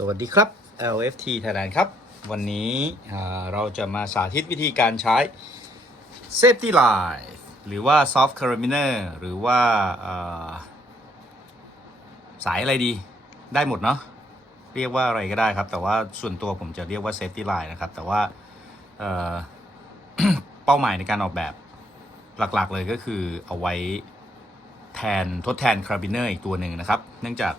สวัสดีครับ LFT Thailand ครับ วันนี้เราจะมาสาธิตวิธีการใช้ Safety Line หรือว่า Soft Carabiner หรือว่าาสายอะไรดีได้หมดเนาะเรียกว่าอะไรก็ได้ครับ แต่ว่าส่วนตัวผมจะเรียกว่า Safety Line นะครับ แต่ว่าเเป้าหมายในการออกแบบหลักๆเลยก็คือเอาไว้แทนทดแทนคาราบิเนอร์อีกตัวหนึ่งนะครับ เนื่องจาก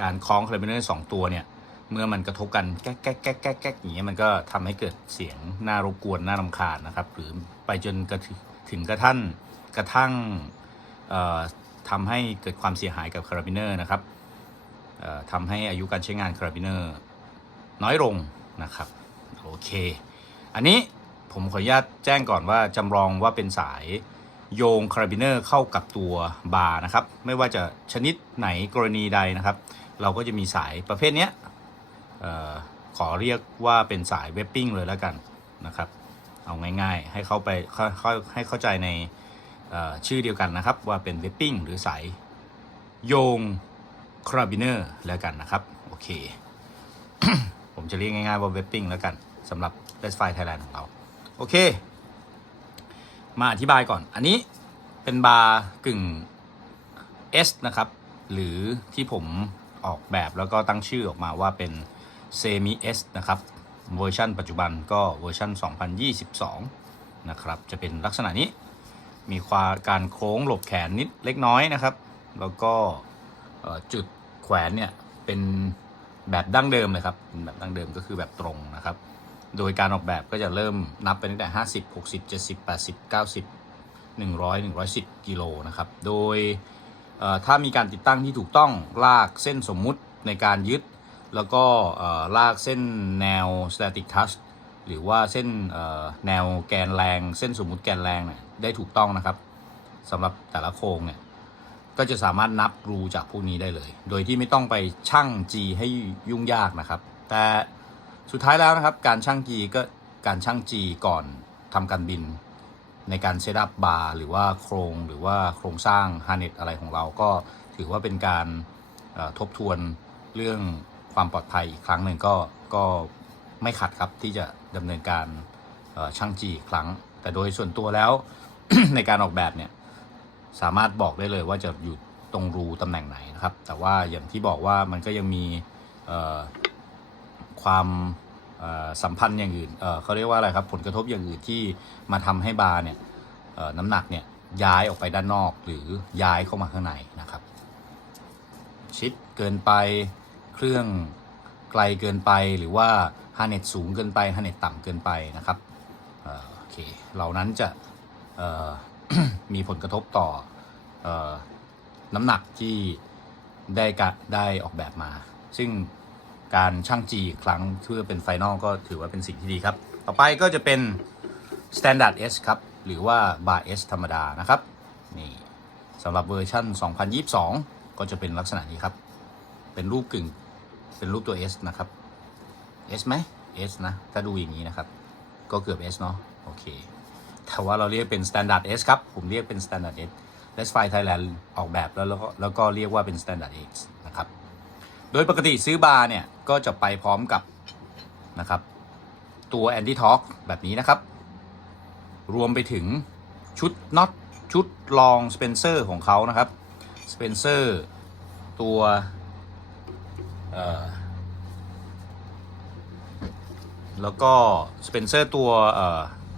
การคล้องคาราบิเนอร์สองตัวเนี่ย เมื่อมันกระทบกันแก๊กแก๊กแก๊กแก๊กแก๊กอย่างเงี้ยมันก็ทำให้เกิดเสียงน่ารบกวนน่ารำคาญนะครับ หรือไปจนกระถึงกระทั่งกระทั่งเอ่อทำให้เกิดความเสียหายกับคาราบิเนอร์นะครับเอ่อทำให้อายุการใช้งานคาราบิเนอร์น้อยลงนะครับโอเค อันนี้ผมขออนุญาตแจ้งก่อนว่าจำลองว่าเป็นสายโยงคาราบิเนอร์เข้ากับตัวบาร์นะครับ ไม่ว่าจะชนิดไหนกรณีใดนะครับ เราก็จะมีสายประเภทนี้ ขอเรียกว่าเป็นสายเว็บปิ้งเลยแล้วกันนะครับ เอาง่ายๆ ให้เข้าไปให้เข้าใจในชื่อเดียวกันนะครับ ว่าเป็นเว็บปิ้งหรือสายโยงคราบิเนอร์แล้วกันนะครับ โอเค ผมจะเรียกง่ายๆว่าเว็บปิ้งแล้วกันสำหรับ b e s t f i Thailand ของเรา โอเค มาอธิบายก่อน อันนี้เป็นบาร์กึ่ง S นะครับ หรือที่ผมออกแบบแล้วก็ตั้งชื่อออกมาว่าเป็น Semi S นะครับ เวอร์ชันปัจจุบันก็เวอร์ชัน2022 นะครับ จะเป็นลักษณะนี้ มีความการโค้งหลบแขนนิดเล็กน้อยนะครับ แล้วก็จุดแขวนเนี่ยเป็นแบบดั้งเดิมเลยครับแบบดั้งเดิมก็คือแบบตรงนะครับ โดยการออกแบบก็จะเริ่มนับไปตั้งแต่ 50 60 70 80 90 100 110 กิโลนะครับ โดยถ้ามีการติดตั้งที่ถูกต้องลากเส้นสมมุติในการยึด แล้วก็ลากเส้นแนว static touch หรือว่าเส้นแนวแกนแรง เส้นสมมุติแกนแรงเนี่ยได้ถูกต้องนะครับสำหรับแต่ละโครงเนี่ยก็จะสามารถนับรูจากพวกนี้ได้เลย โดยที่ไม่ต้องไปชั่ง G ให้ยุ่งยากนะครับ แต่สุดท้ายแล้วนะครับ การชั่ง G ก็การชั่ง G ก่อนทำการบิน ในการเซตอัพบาร์หรือว่าโครงหรือว่าโครงสร้างฮาร์เน็ตอะไรของเราก็ถือว่าเป็นการทบทวนเรื่อง ความปลอดภัยอีกครั้งหนึ่งก็ก็ไม่ขัดครับที่จะดำเนินการเอ่อชั่ง G อีกครั้ง แต่โดยส่วนตัวแล้วในการออกแบบเนี่ยสามารถบอกได้เลยว่าจะอยู่ตรงรูตำแหน่งไหนนะครับ แต่ว่าอย่างที่บอกว่ามันก็ยังมีความสัมพันธ์อย่างอื่นเขาเรียกว่าอะไรครับผลกระทบอย่างอื่นที่มาทำให้บาร์เนี่ยน้ำหนักเนี่ยย้ายออกไปด้านนอกหรือย้ายเข้ามาข้างในนะครับ ชิดเกินไป เครื่องไกลเกินไปหรือว่าฮาร์เน็ตสูงเกินไปฮาร์เน็ตต่ำเกินไปนะครับเอ่อโอเคเหล่านั้นจะมีผลกระทบต่ออน้ำหนักที่ได้กะได้ออกแบบมา ซึ่งการช่างจีครั้งเพื่อเป็นไฟนอลก็ถือว่าเป็นสิ่งที่ดีครับ ต่อไปก็จะเป็น Standard S ครับ หรือว่า Bar S ธรรมดานะครับ นี่สำหรับเวอร์ชัน2022 ก็จะเป็นลักษณะนี้ครับ เป็นรูปกึ่ง เป็นรูปตัว S นะครับ S ไหม S นะ ถ้าดูอย่างนี้นะครับ ก็เกือบ S เนาะ โอเค แต่ว่าเราเรียกเป็น Standard S ครับ ผมเรียกเป็น Standard S l e s f i Thailand ออกแบบแล้วแล้วก็แล้วก็เรียกว่าเป็น Standard X นะครับ โดยปกติซื้อบาร์เนี่ย ก็จะไปพร้อมกับนะครับ ตัว Anti Torque แบบนี้นะครับ รวมไปถึงชุดน็อตชุดรองสเปนเซอร์ของเขานะครับสเปนเซอร์ตัว แล้วก็สเปนเซอร์ตัว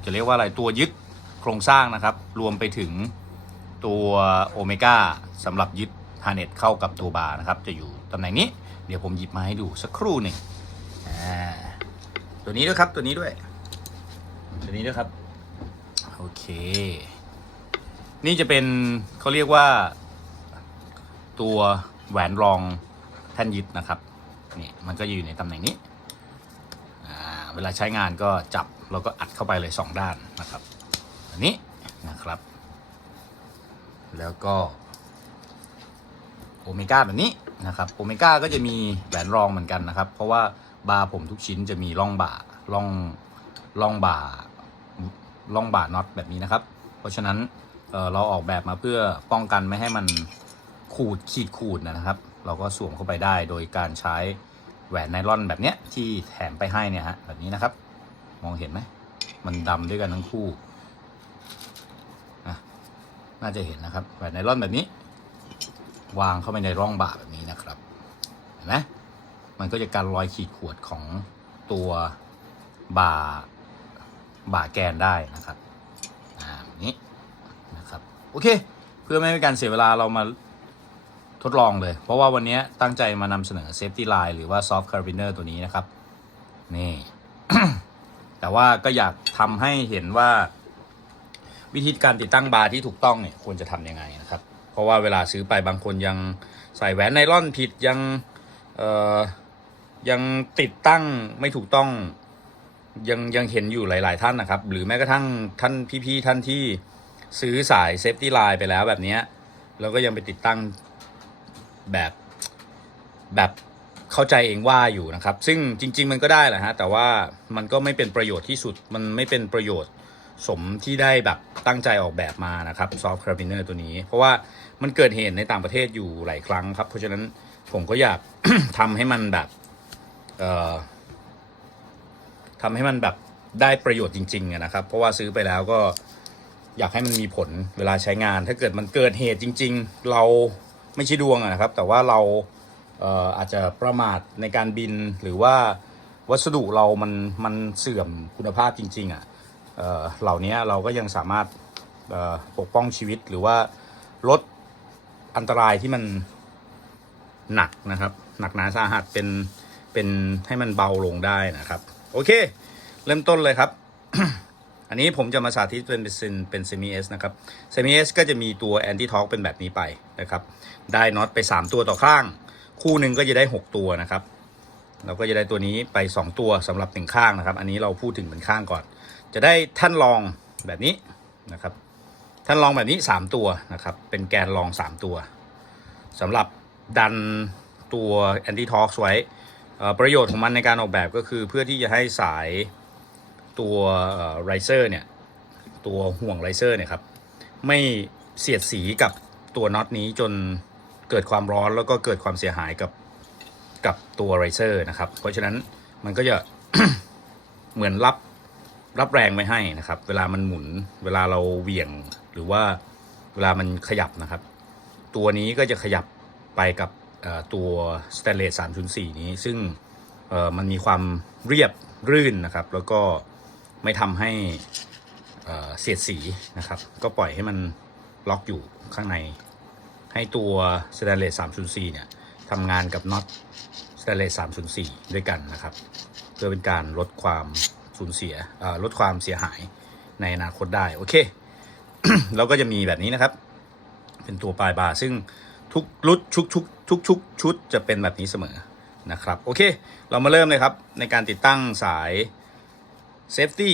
จะเรียกว่าอะไรตัวยึดโครงสร้างนะครับ รวมไปถึงตัวโอเมก้าสำหรับยึดฮาร์เน็ตเข้ากับตัวบาร์นะครับ จะอยู่ตำแหน่งนี้ เดี๋ยวผมหยิบมาให้ดูสักครู่หนึ่งตัวนี้ด้วยครับตัวนี้ด้วย ตัวนี้ด้วยครับ โอเค นี่จะเป็นเขาเรียกว่าตัวแหวนรองแท่นยึดนะครับ นี่มันก็อยู่ในตำแหน่งนี้ เวลาใช้งานก็จับแล้วก็อัดเข้าไปเลย 2 ด้านนะครับ อันนี้นะครับ แล้วก็โอเมก้าแบบนี้นะครับโอเมก้าก็จะมีแหวนรองเหมือนกันนะครับ เพราะว่าบาร์ผมทุกชิ้นจะมีร่องบ่าร่องร่องบ่าร่องบ่าน็อตแบบนี้นะครับ เพราะฉะนั้นเเราออกแบบมาเพื่อป้องกันไม่ให้มันขูดขีดขูดนะครับ เราก็สวมเข้าไปได้โดยการใช้แหวนไนลอนแบบเนี้ยที่แถมไปให้เนี่ยฮะแบบนี้นะครับ มองเห็นไหมมันดำด้วยกันทั้งคู่อะน่าจะเห็นนะครับแหวนไนลอนแบบนี้ วางเข้าไปในร่องบ่าแบบนี้นะครับเห็นไหมมันก็จะกันรอยขีดข่วนของตัวบ่าบ่าแกนได้นะครับอ่าแบบนี้นะครับโอเค เพื่อไม่ให้การเสียเวลาเรามา ทดลองเลย เพราะว่าวันนี้ตั้งใจมานำเสนอ Safety Line หรือว่า Soft Carabiner ตัวนี้นะครับ นี่ แต่ว่าก็อยากทำให้เห็นว่า วิธีการติดตั้งบาร์ที่ถูกต้องเนี่ยควรจะทำยังไงนะครับ เพราะว่าเวลาซื้อไปบางคนยังใส่แหวนไนล่อนผิดยังเอ่ยังติดตั้งไม่ถูกต้องยังยังเห็นอยู่หลาย ๆ ท่านนะครับ หรือแม้กระทั่งท่านพี่ ๆ ท่านที่ซื้อสายเซฟตี้ไลน์ไปแล้วแบบนี้แล้วก็ยังไปติดตั้ง แบบแบบเข้าใจเองว่าอยู่นะครับ ซึ่งจริง ๆ มันก็ได้แหละฮะแต่ว่ามันก็ไม่เป็นประโยชน์ที่สุดมันไม่เป็นประโยชน์สมที่ได้แบบตั้งใจออกแบบมานะครับซอฟต์คาร์บิเนอร์ตัวนี้ เพราะว่ามันเกิดเหตุในต่างประเทศอยู่หลายครั้งครับ เพราะฉะนั้นผมก็อยากทำให้มันแบบเอ่อทำให้มันแบบได้ประโยชน์จริงๆนะครับ เพราะว่าซื้อไปแล้วก็อยากให้มันมีผลเวลาใช้งาน ถ้าเกิดมันเกิดเหตุจริง ๆ เรา ไม่ใช่ดวงอะนะครับ แต่ว่าเราเอ่ออาจจะประมาทในการบินหรือว่าวัสดุเรามันมันเสื่อมคุณภาพจริง ๆอะเอะเหล่านี้เราก็ยังสามารถเอ่อปกป้องชีวิตหรือว่าลดอันตรายที่มันหนักนะครับ หนักหนาสาหัสเป็นเป็นให้มันเบาลงได้นะครับ โอเค เริ่มต้นเลยครับ อันนี้ผมจะมาสาธิตเป็นเป็นเป็นเซมิเอสนะครับเซมิเอสก็จะมีตัวแอนตี้ท็อกเป็นแบบนี้ไปนะครับ ได้น็อตไป 3 ตัวต่อข้าง คู่หนึ่งก็จะได้ 6 ตัวนะครับ เราก็จะได้ตัวนี้ไป 2 ตัวสำหรับหนึ่งข้างนะครับ อันนี้เราพูดถึงเป็นข้างก่อน จะได้ท่านรองแบบนี้นะครับ ท่านรองแบบนี้ 3 ตัวนะครับ เป็นแกนรอง 3 ตัวสำหรับดันตัวแอนตี้ท็อกไว้เอ่อประโยชน์ของมันในการออกแบบก็คือเพื่อที่จะให้สาย ตัวไรเซอร์เนี่ยตัวห่วงไรเซอร์เนี่ยครับไม่เสียดสีกับตัวน็อตนี้จนเกิดความร้อนแล้วก็เกิดความเสียหายกับกับตัวไรเซอร์นะครับ เพราะฉะนั้นมันก็จะเหมือนรับรับแรงไม่ให้นะครับ เวลามันหมุนเวลาเราเหวี่ยงหรือว่าเวลามันขยับนะครับ ตัวนี้ก็จะขยับไปกับตัวสเตนเลส304 นี้ ซึ่งมันมีความเรียบรื่นนะครับ แล้วก็ ไม่ทำให้เสียดสีนะครับ ก็ปล่อยให้มันล็อกอยู่ข้างใน ให้ตัวสเตนเลส304เนี่ยทำงานกับน็อตสเตนเลส304 ด้วยกันนะครับ เพื่อเป็นการลดความสูญเสียลดความเสียหายในอนาคตได้ โอเค เราก็จะมีแบบนี้นะครับ เป็นตัวปลายบาร์ซึ่งทุกรุดชุกชุกทุกชุกชุดจะเป็นแบบนี้เสมอนะครับ โอเค เรามาเริ่มเลยครับ ในการติดตั้งสาย safety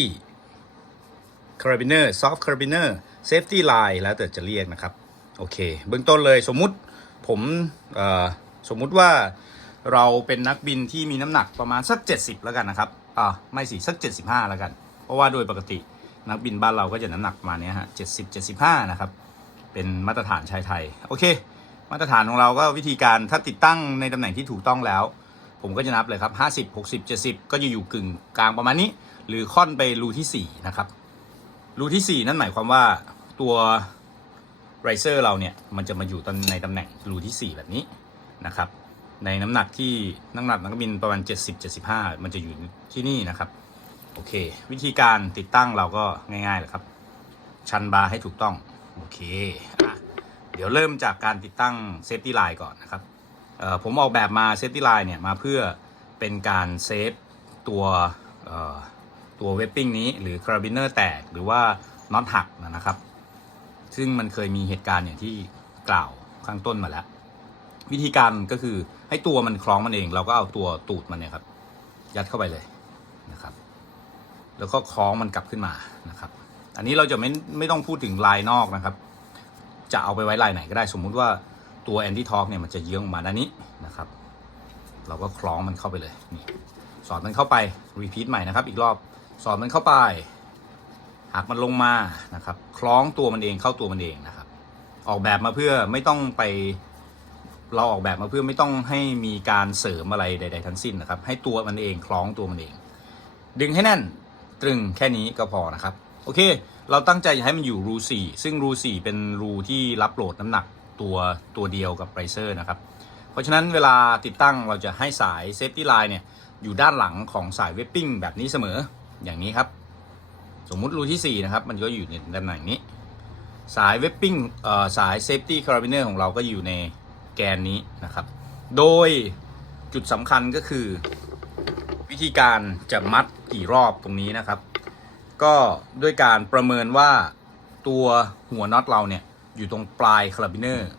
carabiner soft carabiner safety line แล้วแต่จะเรียกนะครับ โอเค เบื้องต้นเลยสมมุติผมสมมุติว่าเราเป็นนักบินที่มีน้ำหนักประมาณสัก 70 แล้วกันนะครับ อ่า ไม่สิ สัก 75 แล้วกัน เพราะว่าโดยปกตินักบินบ้านเราก็จะน้ำหนักประมาณเนี้ยฮะ70 75นะครับ เป็นมาตรฐานชายไทย โอเค มาตรฐานของเราก็วิธีการถ้าติดตั้งในตำแหน่งที่ถูกต้องแล้ว ผมก็จะนับเลยครับ 50 60 70 ก็จะอยู่กึ่งกลางประมาณนี้ หรือค่อนไปรูที่4นะครับรูที่ 4 นั่นหมายความว่าตัวไรเซอร์เราเนี่ยมันจะมาอยู่ตในตำแหน่งรูที่ 4 แบบนี้นะครับ ในน้ำหนักที่น้ำหนักนักบินประมาณ 70 75 มันจะอยู่ที่นี่นะครับโอเค วิธีการติดตั้งเราก็ง่ายๆเลยครับ ชันบาร์ให้ถูกต้อง โอเคอเดี๋ยวเริ่มจากการติดตั้งเซฟตี้ไลน์ก่อนนะครับ ผมออกแบบมาเซฟตี้ไลน์เนี่ยมาเพื่อเป็นการเซฟตัวตัวเวบปิ้งนี้หรือคาราบิเนอร์แตกหรือว่าน็อตหักนะครับ ซึ่งมันเคยมีเหตุการณ์อย่างที่กล่าวข้างต้นมาแล้ว วิธีการก็คือให้ตัวมันคล้องมันเอง เราก็เอาตัวตูดมันเนี่ยครับยัดเข้าไปเลยนะครับ แล้วก็คล้องมันกลับขึ้นมานะครับ อันนี้เราจะไม่ไม่ต้องพูดถึงลายนอกนะครับ จะเอาไปไว้ลายไหนก็ได้สมมุติว่า ตัวแอนตี้ท็อกเนี่ยมันจะเยื้องอกมาด้านนี้นะครับ เราก็คล้องมันเข้าไปเลยนี่สอดมันเข้าไปรีพีทใหม่นะครับ อีกรอบสอดมันเข้าไปหักมันลงมานะครับ คล้องตัวมันเองเข้าตัวมันเองนะครับ ออกแบบมาเพื่อไม่ต้องไป เราออกแบบมาเพื่อไม่ต้องให้มีการเสริมอะไรใด ๆ ทั้งสิ้นนะครับ ให้ตัวมันเองคล้องตัวมันเอง ดึงให้แน่นตรึงแค่นี้ก็พอนะครับ โอเค เราตั้งใจให้มันอยู่รู4ซึ่งรู4เป็นรูที่รับโหลดน้ำหนัก ตัวตัวเดียวกับไรเซอร์นะครับ เพราะฉะนั้นเวลาติดตั้งเราจะให้สายเซฟตี้ไลน์เนี่ยอยู่ด้านหลังของสายเวบปิ้งแบบนี้เสมออย่างนี้ครับ สมมุติรูที่ 4 นะครับ มันก็อยู่ในตำแหน่งนี้ สายเวบปิ้งเอ่อสายเซฟตี้คาราบิเนอร์ของเราก็อยู่ในแกนนี้นะครับ โดยจุดสำคัญก็คือ วิธีการจะมัดกี่รอบตรงนี้นะครับ ก็ด้วยการประเมินว่าตัวหัวน็อตเราเนี่ย อยู่ตรงปลายคาราบิเนอร์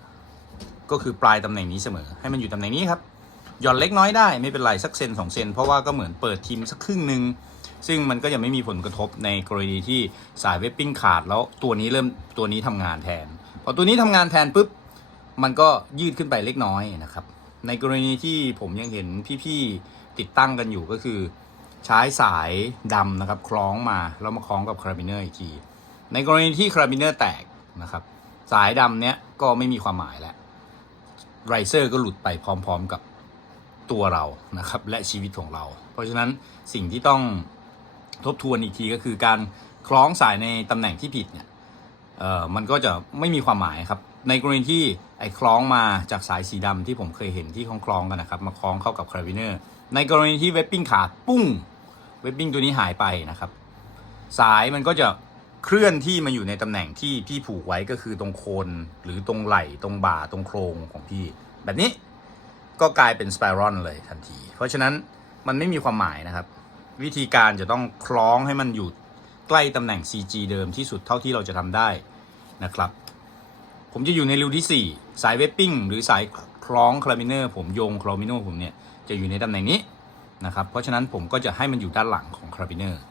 ก็คือปลายตำแหน่งนี้เสมอ ให้มันอยู่ตำแหน่งนี้ครับ หย่อนเล็กน้อยได้ไม่เป็นไรสักเซนสองเซน เพราะว่าก็เหมือนเปิดทีมสักครึ่งหนึ่งซึ่งมันก็ยังไม่มีผลกระทบในกรณีที่สายเวบปิ้งขาดแล้วตัวนี้เริ่มตัวนี้ทำงานแทน พอตัวนี้ทำงานแทนปุ๊บมันก็ยืดขึ้นไปเล็กน้อยนะครับ ในกรณีที่ผมยังเห็นพี่ๆติดตั้งกันอยู่ก็คือ ใช้สายดำนะครับคล้องมาแล้วมาคล้องกับคาราบิเนอร์อีกทีในกรณีที่คาราบิเนอร์แตกนะครับ สายดำเนี้ยก็ไม่มีความหมายแล้วไรเซอร์ก็หลุดไปพร้อม ๆกับตัวเรานะครับ และชีวิตของเรา เพราะฉะนั้นสิ่งที่ต้องทบทวนอีกทีก็คือการคล้องสายในตำแหน่งที่ผิดเนี่ยเอ่อมันก็จะไม่มีความหมายครับ ในกรณีที่ไอ้คล้องมาจากสายสีดำที่ผมเคยเห็นที่คล้องคล้องๆกันนะครับ มาคล้องเข้ากับคาราบิเนอร์ ในกรณีที่เวบปิ้งขาดปุ้ง เวบปิ้งตัวนี้หายไปนะครับ สายมันก็จะ เคลื่อนที่มาอยู่ในตำแหน่งที่พี่ผูกไว้ก็คือตรงโคนหรือตรงไหล่ตรงบ่าตรงโครงของพี่ แบบนี้ก็กลายเป็นสไปรอนเลยทันที เพราะฉะนั้นมันไม่มีความหมายนะครับ วิธีการจะต้องคล้องให้มันอยู่ใกล้ตำแหน่ง CG เดิมที่สุดเท่าที่เราจะทำได้นะครับ ผมจะอยู่ในรูที่ 4 สายเวบปิ้งหรือสายคล้องคลามิเนอร์ผมโยงคลามิโนผมเนี่ยจะอยู่ในตำแหน่งนี้นะครับ เพราะฉะนั้นผมก็จะให้มันอยู่ด้านหลังของคลามิเนอร์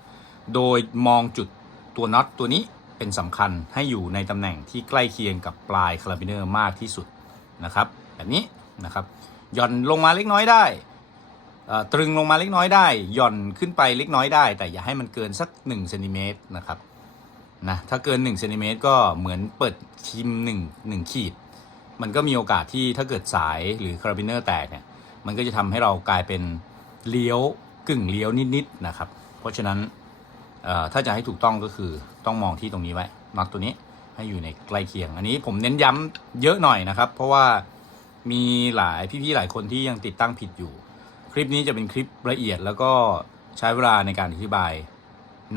โดยมองจุด ตัวน็อตตัวนี้เป็นสำคัญให้อยู่ในตำแหน่งที่ใกล้เคียงกับปลายคาราบิเนอร์มากที่สุดนะครับ แบบนี้นะครับหย่อนลงมาเล็กน้อยได้ตรึงลงมาเล็กน้อยได้หย่อนขึ้นไปเล็กน้อยได้ แต่อย่าให้มันเกินสัก1เซนติเมตรนะครับนะถ้าเกิน1เซนติเมตรก็เหมือนเปิดทีม1 1ขีด มันก็มีโอกาสที่ถ้าเกิดสายหรือคาราบิเนอร์แตกเนี่ยมันก็จะทำให้เรากลายเป็นเลี้ยวกึ่งเลี้ยวนิดๆนะครับ เพราะฉะนั้น ถ้าจะให้ถูกต้องก็คือต้องมองที่ตรงนี้ไว้น็อตตัวนี้ให้อยู่ในใกล้เคียง อันนี้ผมเน้นย้ำเยอะหน่อยนะครับ เพราะว่ามีหลายพี่ๆหลายคนที่ยังติดตั้งผิดอยู่ คลิปนี้จะเป็นคลิปละเอียดแล้วก็ใช้เวลาในการอธิบาย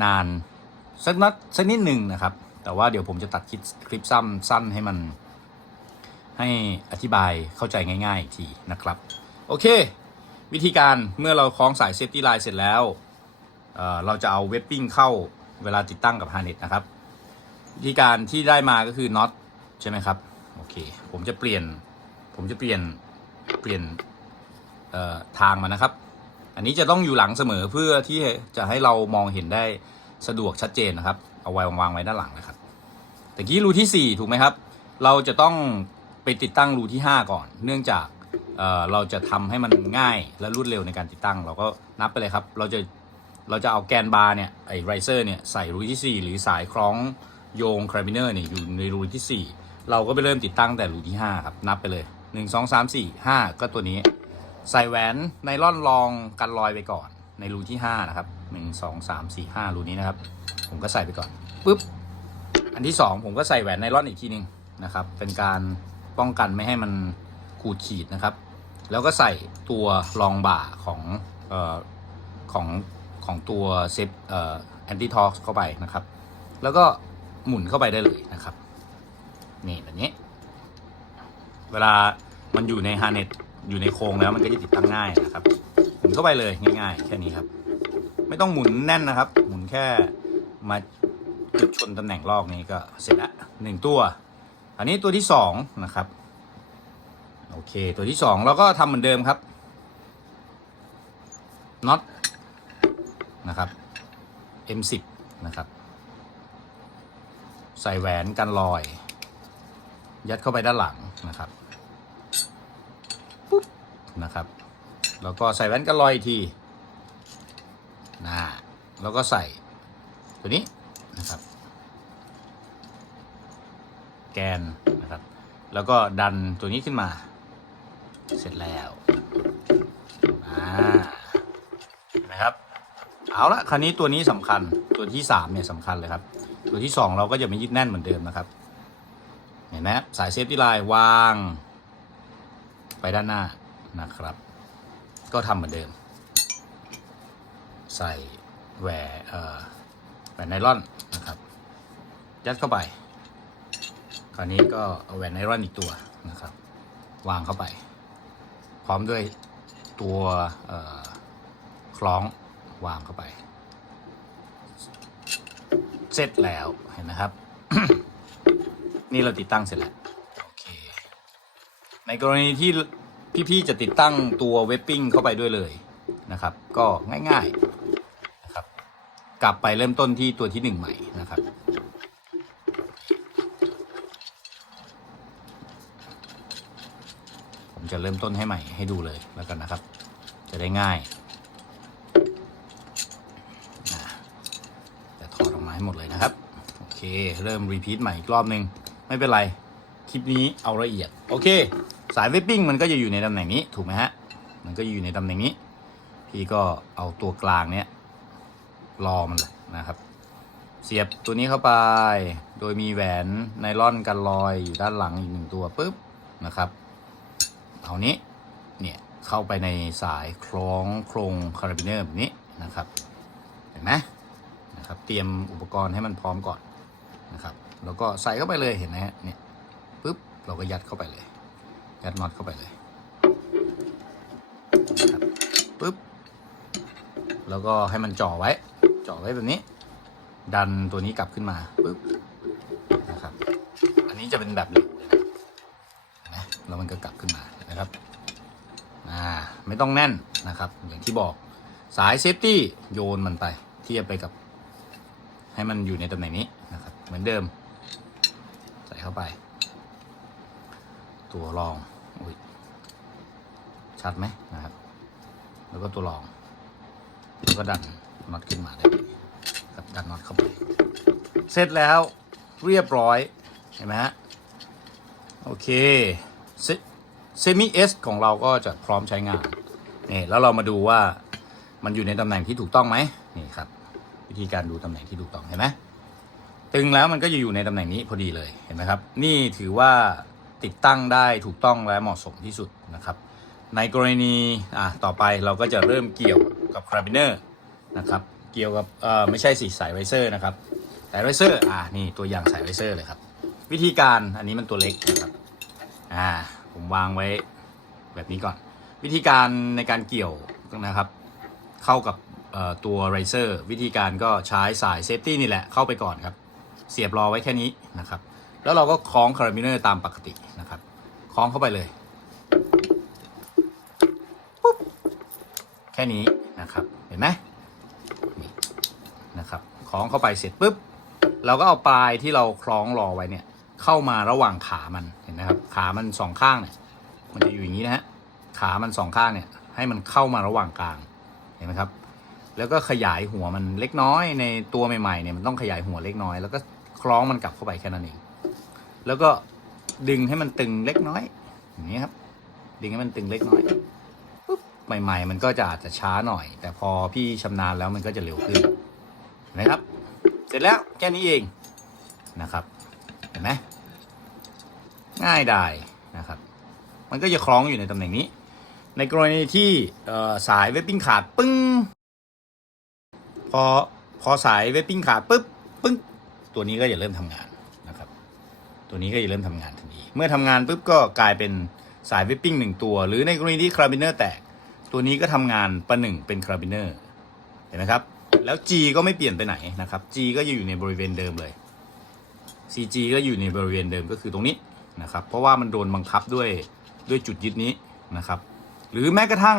นานสักนัดสักนิดหนึ่งนะครับ แต่ว่าเดี๋ยวผมจะตัดคลิปคลิปสั้นสั้นให้มัน ให้อธิบายเข้าใจง่ายๆอีกทีนะครับ โอเค วิธีการเมื่อเราคล้องสายเซฟตี้ไลน์เสร็จแล้ว เเราจะเอาเว็บปิ้งเข้าเวลาติดตั้งกับฮาร์เน็ตนะครับ วิธีการที่ได้มาก็คือน็อตใช่ไหมครับ โอเค ผมจะเปลี่ยน ผมจะเปลี่ยน เปลี่ยนทางมานะครับ อันนี้จะต้องอยู่หลังเสมอเพื่อที่จะให้เรามองเห็นได้สะดวกชัดเจนนะครับ เอาไว้วางไว้ด้านหลังนะครับ แต่กี้รูที่ 4 ถูกไหมครับ เราจะต้องไปติดตั้งรูที่ 5 ก่อน เนื่องจากเเราจะทำให้มันง่ายและรวดเร็วในการติดตั้ง เราก็นับไปเลยครับ เราจะ เราจะเอาแกนบาร์เนี่ยไอไรเซอร์เนี่ยใส่รูที่ 4 หรือสายคล้องโยงคาราบิเนอร์เนี่ยอยู่ในรูที่ 4 เราก็ไปเริ่มติดตั้งแต่รูที่ 5 ครับ นับไปเลย 1 2 3 4 5 ก็ตัวนี้ ใส่แหวนไนล่อนรองกันรอยไปก่อน ในรูที่ 5 นะครับ 1 2 3 4 5 รูนี้นะครับ ผมก็ใส่ไปก่อนปุ๊บอันที่ 2 ผมก็ใส่แหวนไนล่อนอีกทีหนึงนะครับเป็นการป้องกันไม่ให้มันขูดขีดนะครับ แล้วก็ใส่ตัวรองบ่าของเอ่อของ ของตัวเซฟเอ่อแอนตี้ทอร์เข้าไปนะครับ แล้วก็หมุนเข้าไปได้เลยนะครับ นี่แบบนี้ เวลามันอยู่ในฮาร์เน็ตอยู่ในโครงแล้วมันก็จะติดตั้งง่ายนะครับ หมุนเข้าไปเลยง่าย ๆ แค่นี้ครับ ไม่ต้องหมุนแน่นนะครับ หมุนแค่มาจุดชนตำแหน่งลอกนี้ก็เสร็จละหนึ่งตัว อันนี้ตัวที่สองนะครับ โอเค ตัวที่สองเราก็ทำเหมือนเดิมครับน็อต นะครับ M10 นะครับ ใส่แหวนกันรอย ยัดเข้าไปด้านหลังนะครับปุ๊บนะครับ แล้วก็ใส่แว่นกันรอยอีกทีนะแล้วก็ใส่ตัวนี้นะครับ แกนนะครับ แล้วก็ดันตัวนี้ขึ้นมา เสร็จแล้วอ่า เอาละคราวนี้ตัวนี้สำคัญตัวที่สามเนี่ยสำคัญเลยครับ ตัวที่สองเราก็จะไม่ยึดแน่นเหมือนเดิมนะครับ เห็นไหมสายเซฟตี้ไลน์วาง ไปด้านหน้านะครับ ก็ทำเหมือนเดิม ใส่แหวเอ่อแหวนไนลอนนะครับ ยัดเข้าไป คราวนี้ก็เอาแหวนไนลอนอีกตัวนะครับ วางเข้าไป พร้อมด้วยตัวคล้อง วางเข้าไป เสร็จแล้วเห็นนะครับ นี่เราติดตั้งเสร็จแล้วโอเคในกรณีที่พี่ๆจะติดตั้งตัวเว็บปิ้งเข้าไปด้วยเลยนะครับ ก็ง่ายๆนะครับ กลับไปเริ่มต้นที่ตัวที่หนึ่งใหม่นะครับผมจะเริ่มต้นให้ใหม่ให้ดูเลยแล้วกันนะครับ จะได้ง่ายนะจะถอดออกมา ให้หมดเลยนะครับ โอเค เริ่มรีพีทใหม่อีกรอบหนึ่งไม่เป็นไร คลิปนี้เอาละเอียด โอเค สายเวบปิ้งมันก็จะอยู่ในตำแหน่งนี้ถูกไหมฮะ มันก็อยู่ในตำแหน่งนี้ พี่ก็เอาตัวกลางเนี้ยรอมันเลยนะครับ เสียบตัวนี้เข้าไป โดยมีแหวนไนลอนกันรอยอยู่ด้านหลังอีกหนึ่งตัวปุ๊บนะครับเอานี้เนี่ยเข้าไปในสายคล้องโครงคาราบิเนอร์แบบนี้นะครับ เห็นไหม นะครับ เตรียมอุปกรณ์ให้มันพร้อมก่อนนะครับ แล้วก็ใส่เข้าไปเลยเห็นไหมฮะเนี่ยปุ๊บเราก็ยัดเข้าไปเลย ยัดน็อตเข้าไปเลยนะครับปุ๊บแล้วก็ให้มันจ่อไว้จ่อไว้แบบนี้ ดันตัวนี้กลับขึ้นมาปุ๊บนะครับ อันนี้จะเป็นแบบเหล็กเลยนะนะแล้วมันก็กลับขึ้นมานะครับอ่าไม่ต้องแน่นนะครับ อย่างที่บอกสายเซฟตี้โยนมันไป เทียบไปกับ ให้มันอยู่ในตำแหน่งนี้นะครับ เหมือนเดิม ใส่เข้าไป ตัวรองอุ้ยชัดไหมนะครับ แล้วก็ตัวรอง แล้วก็ดันน็อตขึ้นมาได้ครับดันน็อตเข้าไป เสร็จแล้วเรียบร้อยเห็นไหมฮะโอเคเซมิเอสของเราก็จะพร้อมใช้งานนี่แล้วเรามาดูว่ามันอยู่ในตำแหน่งที่ถูกต้องไหมนี่ครับ วิธีการดูตำแหน่งที่ถูกต้องเห็นไหมตึงแล้วมันก็จะอยู่ในตำแหน่งนี้พอดีเลยเห็นไหมครับ นี่ถือว่าติดตั้งได้ถูกต้องและเหมาะสมที่สุดนะครับ ในกรณีอะต่อไปเราก็จะเริ่มเกี่ยวกับคาราบิเนอร์นะครับ เกี่ยวกับเอ่อไม่ใช่สีสายไรเซอร์นะครับสายไรเซอร์อะนี่ตัวอย่างสายไรเซอร์เลยครับ วิธีการอันนี้มันตัวเล็กนะครับอ่าผมวางไว้แบบนี้ก่อน วิธีการในการเกี่ยวนะครับ เข้ากับ ตัวไรเซอร์วิธีการก็ใช้สายเซฟตี้นี่แหละเข้าไปก่อนครับ เสียบรอไว้แค่นี้นะครับ แล้วเราก็คล้องคาราบิเนอร์ตามปกตินะครับคล้องเข้าไปเลยปุ๊บแค่นี้นะครับเห็นไหมนี่นะครับคล้องเข้าไปเสร็จปุ๊บเราก็เอาปลายที่เราคล้องรอไว้เนี่ยเข้ามาระหว่างขามันเห็นไหมครับขามันสองข้างเนี่ยมันจะอยู่อย่างนี้นะฮะขามันสองข้างเนี่ยให้มันเข้ามาระหว่างกลางเห็นไหมครับ แล้วก็ขยายหัวมันเล็กน้อยในตัวใหม่ๆเนี่ยมันต้องขยายหัวเล็กน้อย แล้วก็คล้องมันกลับเข้าไปแค่นั้นเองแล้วก็ดึงให้มันตึงเล็กน้อยอย่างนี้ครับ ดึงให้มันตึงเล็กน้อยปุ๊บใหม่ ๆ มันก็จะอาจจะช้าหน่อย แต่พอพี่ชำนาญแล้วมันก็จะเร็วขึ้นนะครับ เสร็จแล้วแค่นี้เองนะครับ เห็นไหมง่ายได้นะครับ มันก็จะคล้องอยู่ในตำแหน่งนี้ ในกรณีที่สายเวบปิ้งขาดปึ้ง พอพอสายเวบปิ้งขาดปุ๊บปึ้งตัวนี้ก็จะเริ่มทำงานนะครับ ตัวนี้ก็จะเริ่มทำงานทันทีเมื่อทำงานปุ๊บก็กลายเป็นสายเวบปิ้งหนึ่งตัว หรือในกรณีที่คาราบิเนอร์แตก ตัวนี้ก็ทำงานประหนึ่งเป็นคาราบิเนอร์เห็นไหมครับ แล้ว G ก็ไม่เปลี่ยนไปไหนนะครับ G ก็จะอยู่ในบริเวณเดิมเลย CG ก็อยู่ในบริเวณเดิมก็คือตรงนี้นะครับ เพราะว่ามันโดนบังคับด้วยด้วยจุดยึดนี้นะครับ หรือแม้กระทั่ง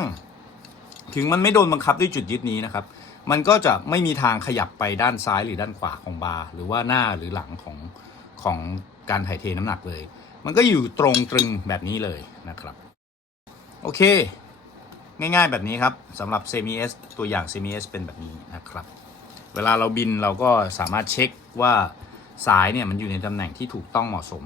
ถึงมันไม่โดนบังคับด้วยจุดยึดนี้นะครับ มันก็จะไม่มีทางขยับไปด้านซ้ายหรือด้านขวาของบาร์หรือว่าหน้าหรือหลังของของการถ่ายเทน้ำหนักเลย มันก็อยู่ตรงตรึงแบบนี้เลยนะครับ โอเค ง่ายๆแบบนี้ครับสำหรับ Semi S ตัวอย่าง Semi S เป็นแบบนี้นะครับ เวลาเราบินเราก็สามารถเช็คว่าสายเนี่ยมันอยู่ในตำแหน่งที่ถูกต้องเหมาะสม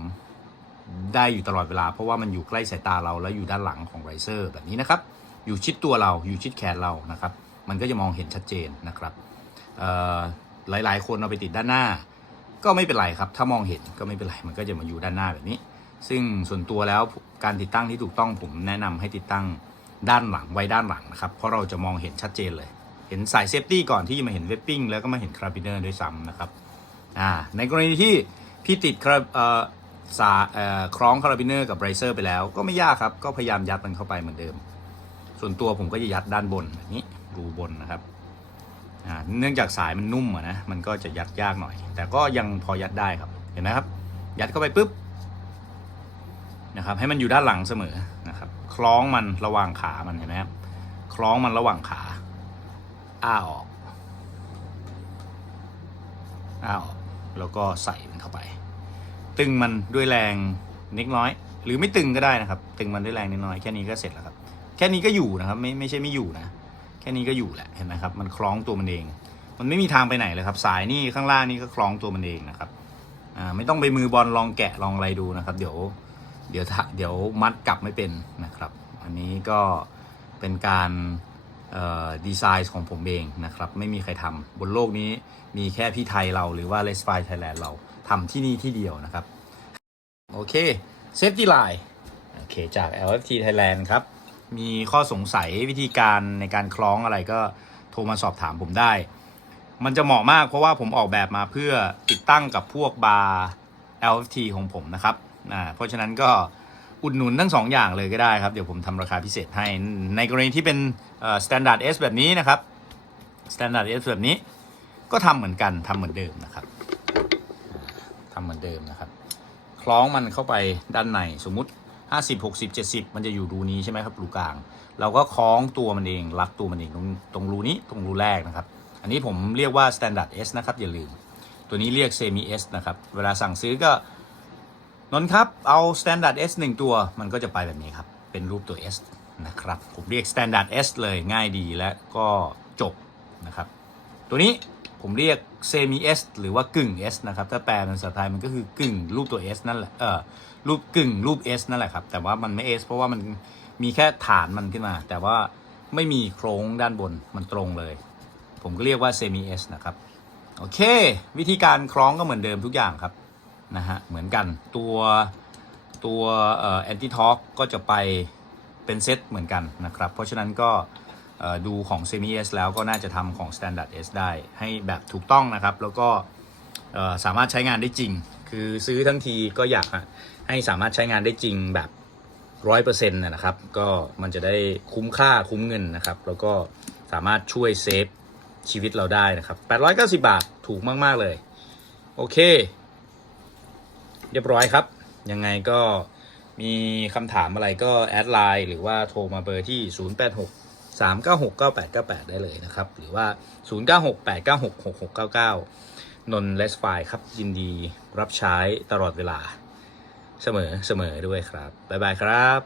ได้อยู่ตลอดเวลา เพราะว่ามันอยู่ใกล้สายตาเราแล้วอยู่ด้านหลังของไรเซอร์แบบนี้นะครับ อยู่ชิดตัวเราอยู่ชิดแขนเรานะครับ มันก็จะมองเห็นชัดเจนนะครับหลาย ๆ คนเอาไปติดด้านหน้า ก็ไม่เป็นไรครับ ถ้ามองเห็นก็ไม่เป็นไรมันก็จะมาอยู่ด้านหน้าแบบนี้ ซึ่งส่วนตัวแล้วการติดตั้งที่ถูกต้องผมแนะนำให้ติดตั้งด้านหลังไว้ด้านหลังนะครับเพราะเราจะมองเห็นชัดเจนเลย เห็นสายเซฟตี้ก่อนที่จะมาเห็นเวบปิ้งแล้วก็มาเห็นคาร์บิเนอร์ด้วยซ้ำนะครับในกรณีที่พี่ติดคาร์เอ่อสาคล้องคาร์บิเนอร์กับไรเซอร์ไปแล้วก็ไม่ยากครับ ก็พยายามยัดมันเข้าไปเหมือนเดิม ส่วนตัวผมก็จะยัดด้านบนแบบนี้ รูบนนะครับเนื่องจากสายมันนุ่มอะนะมันก็จะยัดยากหน่อย แต่ก็ยังพอยัดได้ครับเห็นไหมครับ ยัดเข้าไปปุ๊บนะครับให้มันอยู่ด้านหลังเสมอนะครับ คล้องมันระหว่างขามันเห็นไหมครับคล้องมันระหว่างขาอ้าออกอ้าออกแล้วก็ใส่มันเข้าไป ตึงมันด้วยแรงนิดน้อย หรือไม่ตึงก็ได้นะครับ ตึงมันด้วยแรงนิดน้อยแค่นี้ก็เสร็จแล้วครับ แค่นี้ก็อยู่นะครับ ไม่ไม่ใช่ไม่อยู่นะ ค่นี้ก็อยู่แหละเห็นไหมครับ มันคล้องตัวมันเอง มันไม่มีทางไปไหนเลยครับ สายนี่ข้างล่างนี่ก็คล้องตัวมันเองนะครับอ่าไม่ต้องไปมือบอลลองแกะลองอะไรดูนะครับ เดี๋ยวเดี๋ยวเดี๋ยวมัดกลับไม่เป็นนะครับ อันนี้ก็เป็นการดีไซน์ของผมเองนะครับ ไม่มีใครทำบนโลกนี้มีแค่พี่ไทยเราหรือว่า l e s f y Thailand เราทำที่นี่ที่เดียวนะครับ โอเค Safety Line โอเคจาก LFT Thailand ครับ มีข้อสงสัยวิธีการในการคล้องอะไรก็โทรมาสอบถามผมได้ มันจะเหมาะมากเพราะว่าผมออกแบบมาเพื่อติดตั้งกับพวกบาร์ LFT ของผมนะครับอ่าเพราะฉะนั้นก็อุดหนุนทั้งสองอย่างเลยก็ได้ครับ เดี๋ยวผมทำราคาพิเศษให้ ในกรณีที่เป็นเอ่อ Standard S แบบนี้นะครับ Standard S แบบนี้ก็ทำเหมือนกันทำเหมือนเดิมนะครับทำเหมือนเดิมนะครับ คล้องมันเข้าไปด้านในสมมุติ 50 60 70 มันจะอยู่รูนี้ใช่ไหมครับรูกลาง เราก็คล้องตัวมันเองรัดตัวมันเองตรงตรงรูนี้ตรงรูแรกนะครับ อันนี้ผมเรียกว่า standard S นะครับอย่าลืม ตัวนี้เรียก semi S นะครับเวลาสั่งซื้อก็นนครับเอา standard S 1 ตัวมันก็จะไปแบบนี้ครับ เป็นรูปตัว S นะครับผมเรียก standard S เลยง่ายดีและก็จบนะครับ ตัวนี้ ผมเรียก semi S หรือว่ากึ่ง S นะครับ ถ้าแปลเป็นภาษาไทยมันก็คือกึ่งรูปตัว S นั่นแหละเออรูปกึ่งรูป S นั่นแหละครับ แต่ว่ามันไม่ S เพราะว่ามันมีแค่ฐานมันขึ้นมา แต่ว่าไม่มีโครงด้านบนมันตรงเลย ผมก็เรียกว่า semi S นะครับ โอเค วิธีการคล้องก็เหมือนเดิมทุกอย่างครับนะฮะเหมือนกันตัวตัวเอ่อ anti torque ก็จะไปเป็นเซตเหมือนกันนะครับ เพราะฉะนั้นก็ ดูของ semi S แล้วก็น่าจะทำของ standard S ได้ให้แบบถูกต้องนะครับ แล้วก็สามารถใช้งานได้จริง คือซื้อทั้งทีก็อยากให้สามารถใช้งานได้จริงแบบร้อยเปอร์เซ็นต์นะครับ ก็มันจะได้คุ้มค่าคุ้มเงินนะครับ แล้วก็สามารถช่วยเซฟชีวิตเราได้นะครับ 890 บาทถูกมาก ๆ เลย โอเค เรียบร้อยครับ ยังไงก็มีคำถามอะไรก็แอดไลน์หรือว่าโทรมาเบอร์ที่ 086 396 9898 ได้เลยนะครับ หรือว่า 096 896 6699 นนเลสไฟครับ ยินดีรับใช้ตลอดเวลา เสมอเสมอด้วยครับ บ๊ายบายครับ